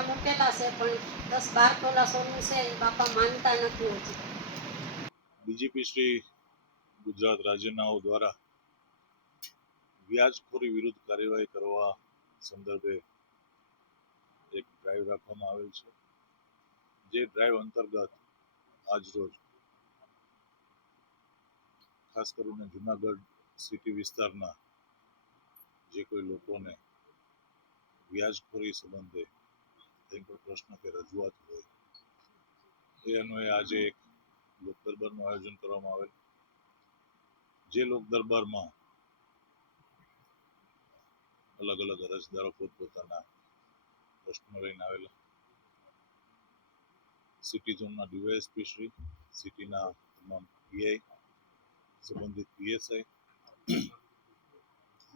ગહેના મૂકેલા છે પણ 10-12 તોલા સોનું છે એ બાપા માનતા નથી હજી. ડીજીપી શ્રી ગુજરાત રાજ્યનાઓ દ્વારા વ્યાજખોરી વિરુદ્ધ કાર્યવાહી કરવા સંદર્ભે એક ડ્રાઈવ રાખવામાં આવેલ છે. જે ડ્રાઈવ અંતર્ગત આજરોજ ખાસ કરીને જુનાગઢ સિટી વિસ્તારના જે કોઈ લોકોને વ્યાજખોરી સંબંધે કંઈ પણ પ્રશ્ન કે રજૂઆત હોય એ અન્વયે આજે એક લોક દરબારનું આયોજન કરવામાં આવેલ. જે લોક દરબારમાં અલગ અલગ અરજદારો પોતપોતાના પ્રશ્નો લઈને આવેલા. સિટી ઝોનના ડીવાયએસપી શ્રી, સિટીના તમામ પીઆઈ, સંબંધિત પીએસઆઈ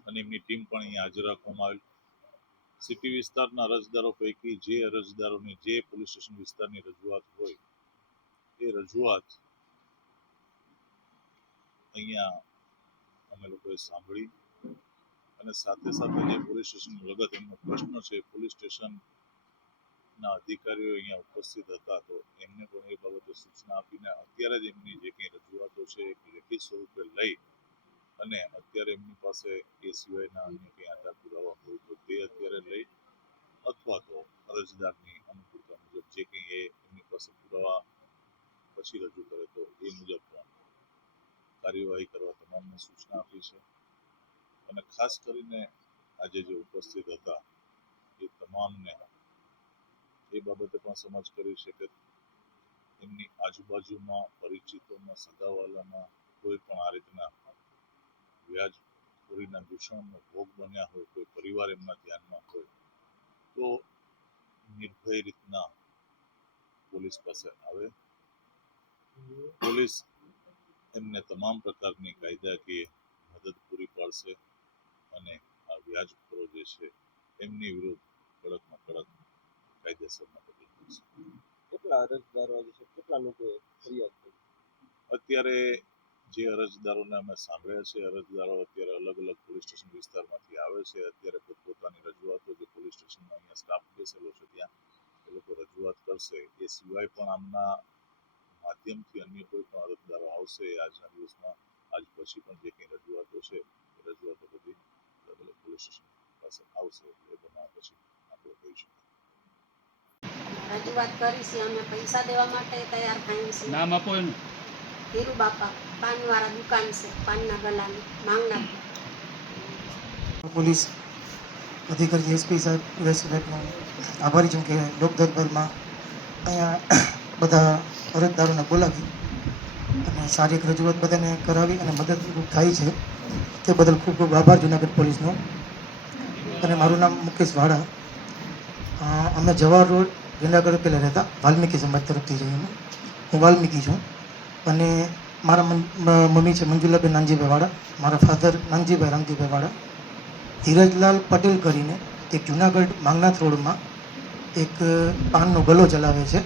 અને એમની ટીમ પણ અહીંયા હાજર રાખવામાં આવેલ. સિટી વિસ્તારના અરજદારો પૈકી જે અરજદારોની જે પોલીસ સ્ટેશન વિસ્તારની રજૂઆત હોય એ રજૂઆત અહીંયા અમે લોકોએ સાંભળી અને સાથે સાથે જે પોલીસ સ્ટેશન લગત એમનો પ્રશ્ન છે, પોલીસ સ્ટેશનના અધિકારીઓ અહીંયા ઉપસ્થિત હતા તો એમને પણ એ બાબતે સૂચના આપીને અત્યારે જ એમની જે કંઈ રજૂઆતો છે એ લેખિત સ્વરૂપે લઈ અને અત્યારે એમની પાસે એ સિવાયના અન્ય કંઈ આધાર પુરાવા હોય તો તે અત્યારે લઈ અથવા તો અરજદારની અનુકૂળતા મુજબ જે કંઈ એ એમની પાસે પુરાવા પછી રજૂ કરે તો એ મુજબ પણ કાર્યવાહી કરવા તમામને સૂચના આપી છે. અને ખાસ કરીને આજે જે ઉપસ્થિત હતા એ તમામને એ બાબતે પણ સમજ કરી છે કે એમની આજુબાજુમાં પરિચિતોમાં સગાવાલામાં કોઈ પણ આ રીતના વ્યાજખોરીના દૂષણનો ભોગ બન્યા હોય, કોઈ પરિવાર એમના ધ્યાનમાં હોય તો નિર્ભય રીતના પોલીસ પાસે આવે. પોલીસ એમને તમામ પ્રકારની કાયદાકીય મદદ પૂરી પાડશે અને આ વ્યાજખોરો જે છે એમની વિરુદ્ધ કડકમાં કડક કાયદેસરના પગલાં લેશે. કેટલા અરજદારો છે, કેટલા લોકોએ ફરિયાદ કરી? અત્યારે જે અરજદારોને અમે સાંભળ્યા છે, અરજદારો અત્યારે અલગ અલગ પોલીસ સ્ટેશન વિસ્તારમાંથી આવે છે. અત્યારે પોતપોતાની રજૂઆતો જે પોલીસ સ્ટેશનમાં અહીંયા સ્ટાફ બેસેલો છે ત્યાં એ લોકો રજૂઆત કરશે. એ સિવાય પણ આમના માધ્યમથી અન્ય કોઈ પણ અરજદારો આવશે આજના દિવસમાં, આજ પછી પણ જે કંઈ રજૂઆતો છે એ રજૂઆતો બધી અલગ અલગ પોલીસ સ્ટેશન પાસે આવશે. એ બનાવ પછી આપણે કહીશું. રજૂઆત કરી છે અમે, પૈસા દેવા માટે તૈયાર થાય છે. નામ આપો એનું. ધીરુ બાપા, પાનવાળા દુકાન છે, પાનના ગલાની માંગના. પોલીસ અધિકારી એસપી સાહેબ સાહેબનો આભારી છું કે લોક દરબારમાં અહીંયા બધા અરજદારોને બોલાવી અને સારી એક રજૂઆત બધાને કરાવી અને મદદરૂપ થાય છે તે બદલ ખૂબ ખૂબ આભાર જુનાગઢ પોલીસનો. અને મારું નામ મુકેશ વાડા. અમે જવાહર રોડ જુનાગઢ પહેલાં રહેતા, વાલ્મીકી સમાજ તરફથી જઈએ. હું વાલ્મીકી છું અને મારા મમ્મી છે મંજુલાબેન નાનજીભાઈ વાડા, મારા ફાધર નાનજીભાઈ રામજીભાઈ વાડા. ધીરજલાલ પટેલ કરીને એક જુનાગઢ માંગનાથ રોડમાં એક પાનનો ગલો ચલાવે છે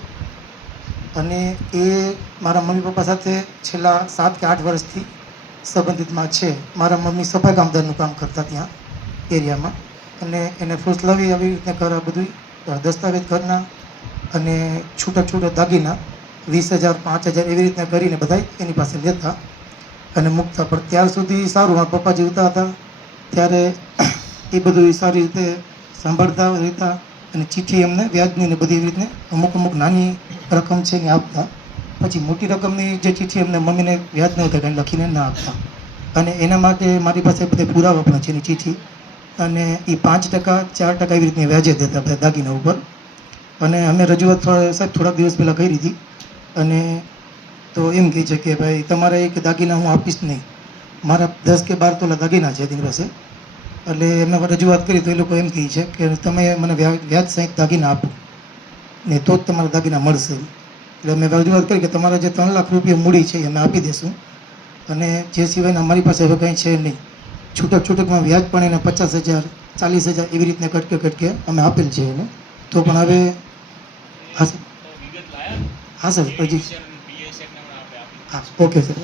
અને એ મારા મમ્મી પપ્પા સાથે છેલ્લા 7 કે 8 વર્ષથી સંબંધિતમાં છે. મારા મમ્મી સફાઈ કામદારનું કામ કરતા ત્યાં એરિયામાં અને એને ફોસલાવી આવી રીતે ઘર બધું દસ્તાવેજ ઘરના અને છૂટા દાગીના 20,000 5,000 એવી રીતના કરીને બધા એની પાસે લેતા અને મૂકતા. પણ ત્યાર સુધી સારું, મારા પપ્પા જીવતા હતા ત્યારે એ બધું સારી રીતે સાંભળતા રહેતા અને ચિઠ્ઠી એમને વ્યાજની ને બધી એવી રીતને અમુક નાની રકમ છે ને આપતા. પછી મોટી રકમની જે ચિઠ્ઠી એમને મમ્મીને વ્યાજ ન હતા કંઈ લખીને ના આપતા અને એના માટે મારી પાસે બધે પુરાવા પણ છે એની ચિઠ્ઠી. અને એ 5% 4% એવી રીતની વ્યાજે દેતા બધા દાગીના ઉપર. અને અમે રજૂઆત સાહેબ થોડાક દિવસ પહેલાં કરી હતી અને તો એમ કહે છે કે ભાઈ તમારે એક દાગીના હું આપીશ નહીં, મારા 10 કે 12 તોલા દાગીના છે તેની પાસે. એટલે એમને રજૂઆત કરી તો એ લોકો એમ કહે છે કે તમે મને વ્યાજ સહિત દાગીના આપો ને તો જ તમારા દાગીના મળશે. એટલે અમે રજૂઆત કરી કે તમારા જે 3 લાખ રૂપિયા મૂડી છે એ અમે આપી દઈશું અને જે સિવાયના અમારી પાસે હવે કંઈ છે નહીં. છૂટકમાં વ્યાજ પણ એને 50,000 40,000 એવી રીતના કટકે અમે આપેલ છે એને. તો પણ હવે હા સર, હજી હા ઓકે સર.